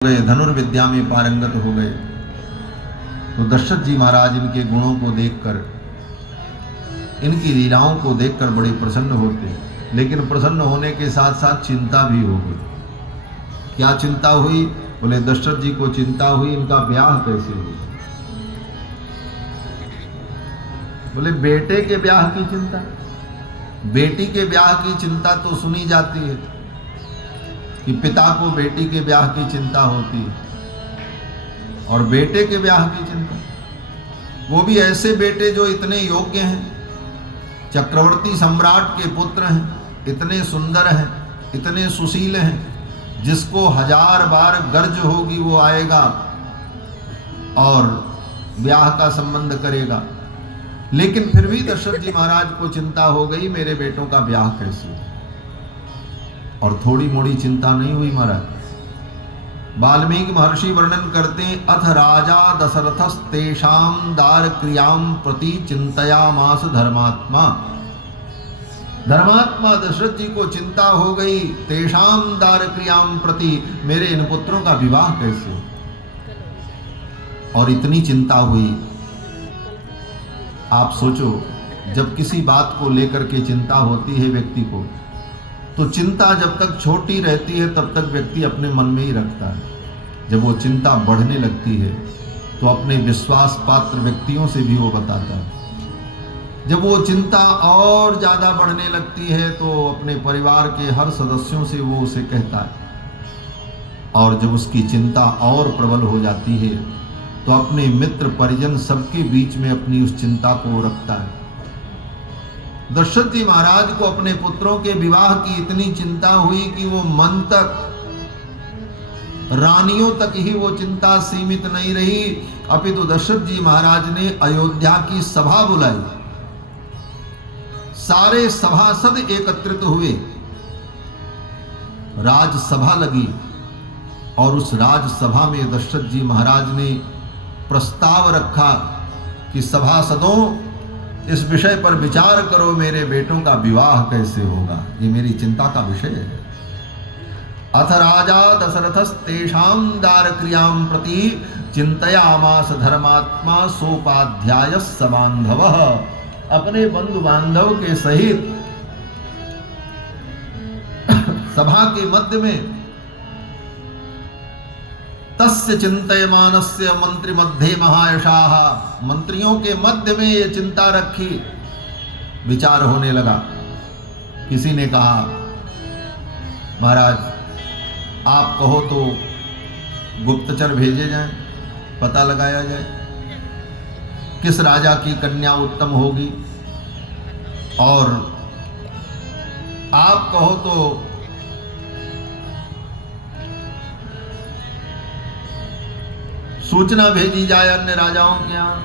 गए, धनुर्विद्या में पारंगत हो गए। तो दशरथ जी महाराज इनके गुणों को देखकर, इनकी लीलाओं को देखकर बड़े प्रसन्न होते, लेकिन प्रसन्न होने के साथ साथ चिंता भी हो गई। क्या चिंता हुई? बोले दशरथ जी को चिंता हुई इनका ब्याह कैसे हो। बोले बेटे के ब्याह की चिंता, बेटी के ब्याह की चिंता तो सुनी जाती है कि पिता को बेटी के ब्याह की चिंता होती है, और बेटे के ब्याह की चिंता, वो भी ऐसे बेटे जो इतने योग्य हैं, चक्रवर्ती सम्राट के पुत्र हैं, इतने सुंदर हैं, इतने सुशील हैं, जिसको 1000 बार गर्ज होगी वो आएगा और ब्याह का संबंध करेगा। लेकिन फिर भी दशरथ जी महाराज को चिंता हो गई मेरे बेटों का ब्याह कैसे हो। और थोड़ी मोड़ी चिंता नहीं हुई महाराज। वाल्मीकि महर्षि वर्णन करते हैं, अथ राजा दशरथस्तेषां दार क्रियां प्रति चिंतयामास धर्मात्मा। धर्मात्मा दशरथ जी को चिंता हो गई, तेषां दार क्रियां प्रति, मेरे इन पुत्रों का विवाह कैसे हो। और इतनी चिंता हुई। आप सोचो, जब किसी बात को लेकर के चिंता होती है व्यक्ति को, तो चिंता जब तक छोटी रहती है तब तक व्यक्ति अपने मन में ही रखता है। जब वो चिंता बढ़ने लगती है तो अपने विश्वास पात्र व्यक्तियों से भी वो बताता है। जब वो चिंता और ज़्यादा बढ़ने लगती है तो अपने परिवार के हर सदस्यों से वो उसे कहता है। और जब उसकी चिंता और प्रबल हो जाती है तो अपने मित्र परिजन सबके बीच में अपनी उस चिंता को रखता है। दशरथ जी महाराज को अपने पुत्रों के विवाह की इतनी चिंता हुई कि वो मन तक, रानियों तक ही वो चिंता सीमित नहीं रही, अपितु दशरथ जी महाराज ने अयोध्या की सभा बुलाई। सारे सभासद एकत्रित हुए, राजसभा लगी, और उस राजसभा में दशरथ जी महाराज ने प्रस्ताव रखा कि सभासदों, इस विषय पर विचार करो, मेरे बेटों का विवाह कैसे होगा, ये मेरी चिंता का विषय है। अथ राजा दशरथस्तेषां दार क्रियां प्रति चिंतयामास धर्मात्मा सोपाध्याय सबांधवः। अपने बंधु बांधव के सहित सभा के मध्य में तस्य चिंतयमानस्य मंत्री मध्ये महायशाः, मंत्रियों के मध्य में ये चिंता रखी। विचार होने लगा। किसी ने कहा, महाराज आप कहो तो गुप्तचर भेजे जाएं, पता लगाया जाए किस राजा की कन्या उत्तम होगी, और आप कहो तो सूचना भेजी जाए अन्य राजाओं के यहाँ।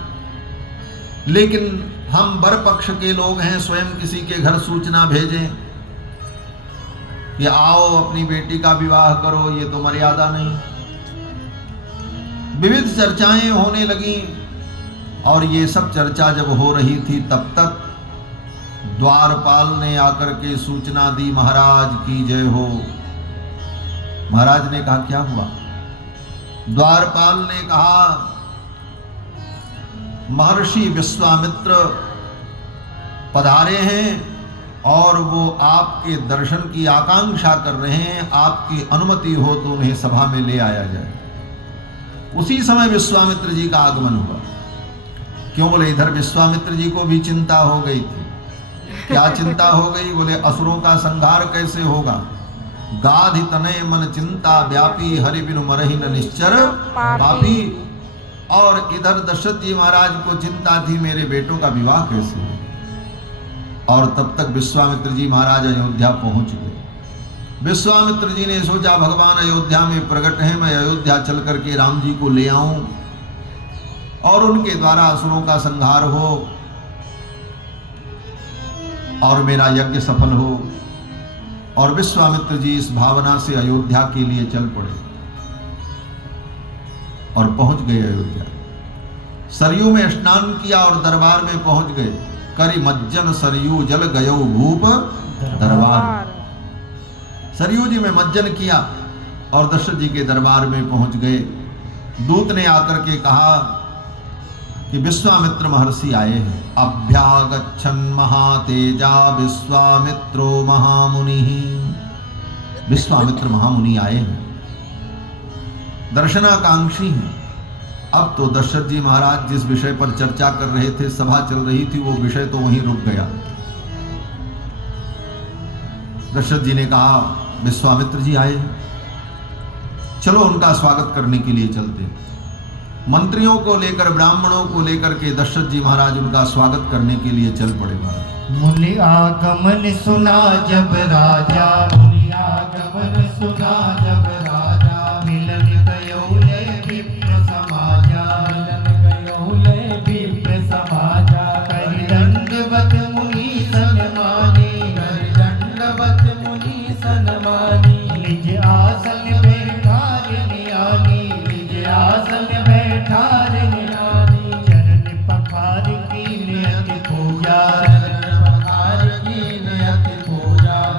लेकिन हम वर पक्ष के लोग हैं, स्वयं किसी के घर सूचना भेजें कि आओ अपनी बेटी का विवाह करो, ये तो मर्यादा नहीं। विविध चर्चाएं होने लगी, और ये सब चर्चा जब हो रही थी तब तक द्वारपाल ने आकर के सूचना दी, महाराज की जय हो। महाराज ने कहा, क्या हुआ? द्वारपाल ने कहा, महर्षि विश्वामित्र पधारे हैं और वो आपके दर्शन की आकांक्षा कर रहे हैं, आपकी अनुमति हो तो उन्हें सभा में ले आया जाए। उसी समय विश्वामित्र जी का आगमन हुआ। क्यों? बोले इधर विश्वामित्र जी को भी चिंता हो गई थी। क्या चिंता हो गई? बोले असुरों का संहार कैसे होगा। गाधि तनय मन चिंता व्यापी, हरि बिनु मरहि न निश्चर पापी। और इधर दशरथ जी महाराज को चिंता थी, मेरे बेटों का विवाह कैसे हो। और तब तक विश्वामित्र जी महाराज अयोध्या पहुंच गए। विश्वामित्र जी ने सोचा, भगवान अयोध्या में प्रकट है, मैं अयोध्या चल करके राम जी को ले आऊं और उनके द्वारा असुरों का संहार हो और मेरा यज्ञ सफल हो। और विश्वामित्र जी इस भावना से अयोध्या के लिए चल पड़े और पहुंच गए अयोध्या। सरयू में स्नान किया और दरबार में पहुंच गए। करि मज्जन सरयू जल गयो भूप दरबार। सरयू जी में मज्जन किया और दशरथ जी के दरबार में पहुंच गए। दूत ने आकर के कहा कि विश्वामित्र महर्षि आए हैं। अभ्यागच्छन् महातेजा विश्वामित्रो महामुनि। विश्वामित्र महामुनि आए हैं, दर्शनाकांक्षी हैं। अब तो दशरथ जी महाराज जिस विषय पर चर्चा कर रहे थे, सभा चल रही थी, वो विषय तो वहीं रुक गया। दशरथ जी ने कहा विश्वामित्र जी आए, चलो उनका स्वागत करने के लिए चलते। मंत्रियों को लेकर, ब्राह्मणों को लेकर के दशरथ जी महाराज उनका स्वागत करने के लिए चल पड़े। मुनि आगमन सुना जब राजा, मुनि आगमन सुना जब राजा, मिलन गयो ले विप्र समाजा, मिलन गयो ले विप्र समाजा। कर दंडवत मुनि सन्मानी, कर दंडवत मुनि सन्मानी। निज आसन बैठारने आनी, निज आसन बैठारने आनी। चरण पखार की नियति पूजा,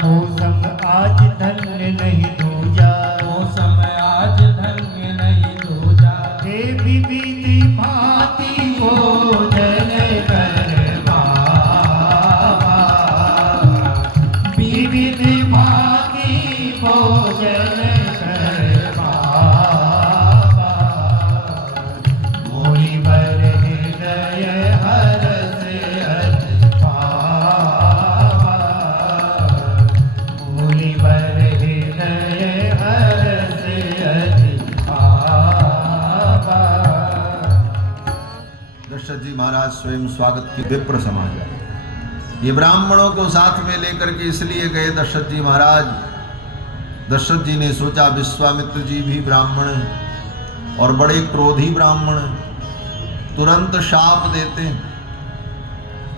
मौसम आज धन्य नहीं दूजा, मौसम आज धन्य नहीं दूजा। हे विविधि भांति भोजन कर बाबा, विविधि भांति भोजन कर बाबा। मोहि बर हृदय हरस अति पावा, मोहि बर हृदय हरस अति पावा। दशरथ जी महाराज स्वयं स्वागत की विप्र समाजा। ये ब्राह्मणों को साथ में लेकर के इसलिए गए दशरथ जी महाराज। दशरथ जी ने सोचा विश्वामित्र जी भी ब्राह्मण हैं और बड़े क्रोधी ब्राह्मण हैं, तुरंत शाप देते हैं।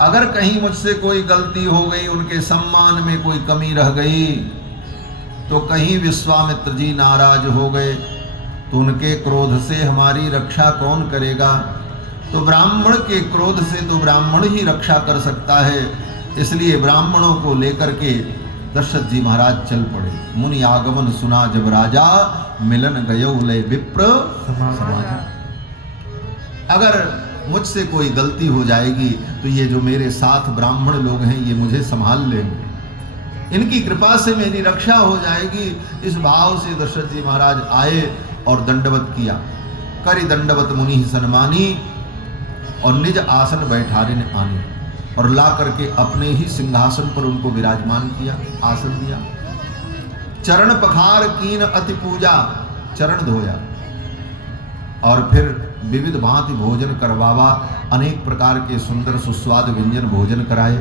अगर कहीं मुझसे कोई गलती हो गई, उनके सम्मान में कोई कमी रह गई, तो कहीं विश्वामित्र जी नाराज हो गए तो उनके क्रोध से हमारी रक्षा कौन करेगा। तो ब्राह्मण के क्रोध से तो ब्राह्मण ही रक्षा कर सकता है। इसलिए ब्राह्मणों को लेकर के दशरथ जी महाराज चल पड़े। मुनि आगमन सुना जब राजा, मिलन गयो ले विप्र समाजा। अगर मुझसे कोई गलती हो जाएगी तो ये जो मेरे साथ ब्राह्मण लोग हैं, ये मुझे संभाल लेंगे, इनकी कृपा से मेरी रक्षा हो जाएगी। इस भाव से दशरथ जी महाराज आए और दंडवत किया। करि दंडवत मुनि सन्मानी, और निज आसन बैठारिन आनी, और ला करके अपने ही सिंहासन पर उनको विराजमान किया, आसन दिया। चरण पखार कीन अति पूजा, चरण धोया, और फिर विविध भांति भोजन करवावा। अनेक प्रकार के सुंदर सुस्वाद व्यंजन भोजन कराए।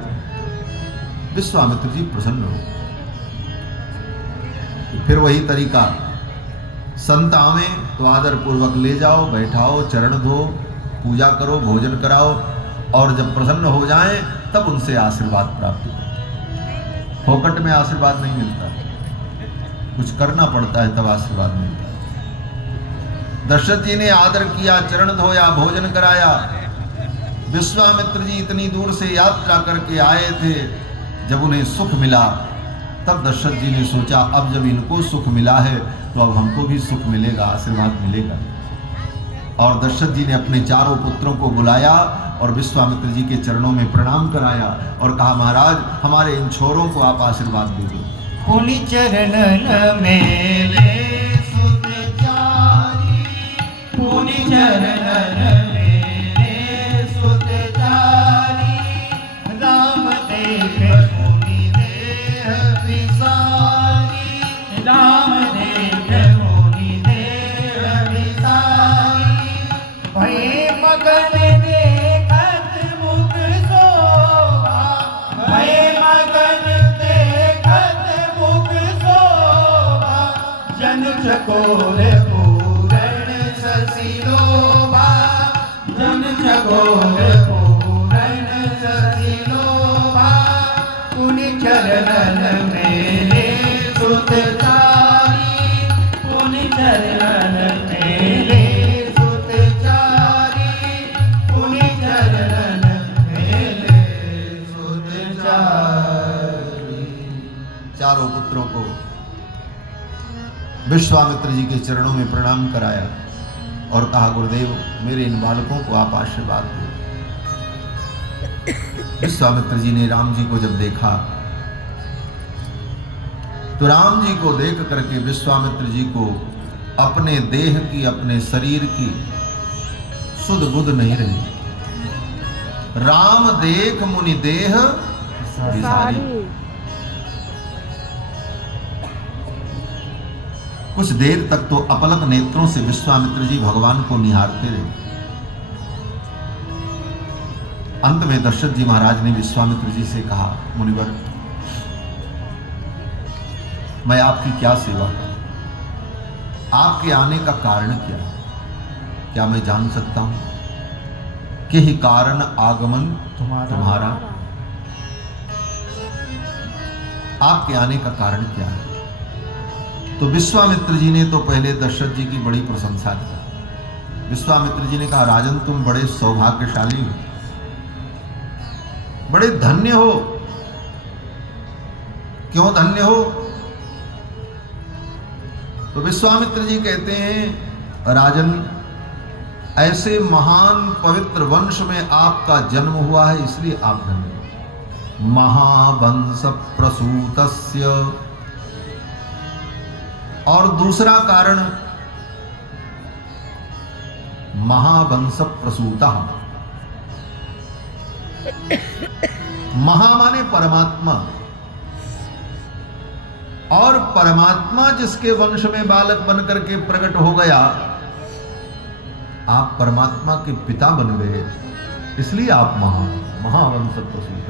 विश्वामित्र जी प्रसन्न हो। फिर वही तरीका, संत आवे तो आदर पूर्वक ले जाओ, बैठाओ, चरण धो, पूजा करो, भोजन कराओ, और जब प्रसन्न हो जाएं तब उनसे आशीर्वाद प्राप्त करो। फोकट में आशीर्वाद नहीं मिलता, कुछ करना पड़ता है तब आशीर्वाद मिलता है। दशरथ जी ने आदर किया, चरण धोया, भोजन कराया। विश्वामित्र जी इतनी दूर से यात्रा करके आए थे। जब उन्हें सुख मिला तब दशरथ जी ने सोचा अब जब इनको सुख मिला है तो अब हमको भी सुख मिलेगा, आशीर्वाद मिलेगा। और दशरथ जी ने अपने चारों पुत्रों को बुलाया और विश्वामित्र जी के चरणों में प्रणाम कराया और कहा महाराज हमारे इन छोरों को आप आशीर्वाद दे दो। पुनि चरणन मेले सुत चारी, पुनि चरणन मेले सुत चारी। राम देख मुनि देह विसारी, राम देख मुनि देह विसारी। भय मगन देखत मुख शोभा, भय मगन देखत मुख शोभा। जन चकोर पूरण शशि लोभा, जन चकोर पूरण शशि लोभा। पुनि चरणन मेले सुत चारी, पुनि चरणन मेले सुत चारी, पुनि चरणन मेले सुत चारी। चारों पुत्रों को विश्वामित्र जी के चरणों में प्रणाम कराया और कहा, गुरुदेव मेरे इन बालकों को आप आशीर्वाद दो। विश्वामित्र जी ने राम जी को जब देखा तो राम जी को देख करके विश्वामित्र जी को अपने देह की, अपने शरीर की सुध बुध नहीं रही। राम देख मुनि देह विसारी। कुछ देर तक तो अपलक नेत्रों से विश्वामित्र जी भगवान को निहारते रहे। अंत में दशरथ जी महाराज ने विश्वामित्र जी से कहा, मुनिवर मैं आपकी क्या सेवा करूं? आपके आने का कारण क्या है? क्या मैं जान सकता हूं कि ही कारण आगमन तुम्हारा? आपके आने का कारण क्या है? तो विश्वामित्र जी ने तो पहले दशरथ जी की बड़ी प्रशंसा की। विश्वामित्र जी ने कहा, राजन तुम बड़े सौभाग्यशाली हो, बड़े धन्य हो। क्यों धन्य हो? तो विश्वामित्र जी कहते हैं, राजन ऐसे महान पवित्र वंश में आपका जन्म हुआ है, इसलिए आप धन्य हो। महावंश प्रसूतस्य, और दूसरा कारण महावंश प्रसूता। महा माने परमात्मा, और परमात्मा जिसके वंश में बालक बन करके प्रकट हो गया, आप परमात्मा के पिता बन गए, इसलिए आप महावंश प्रसूत।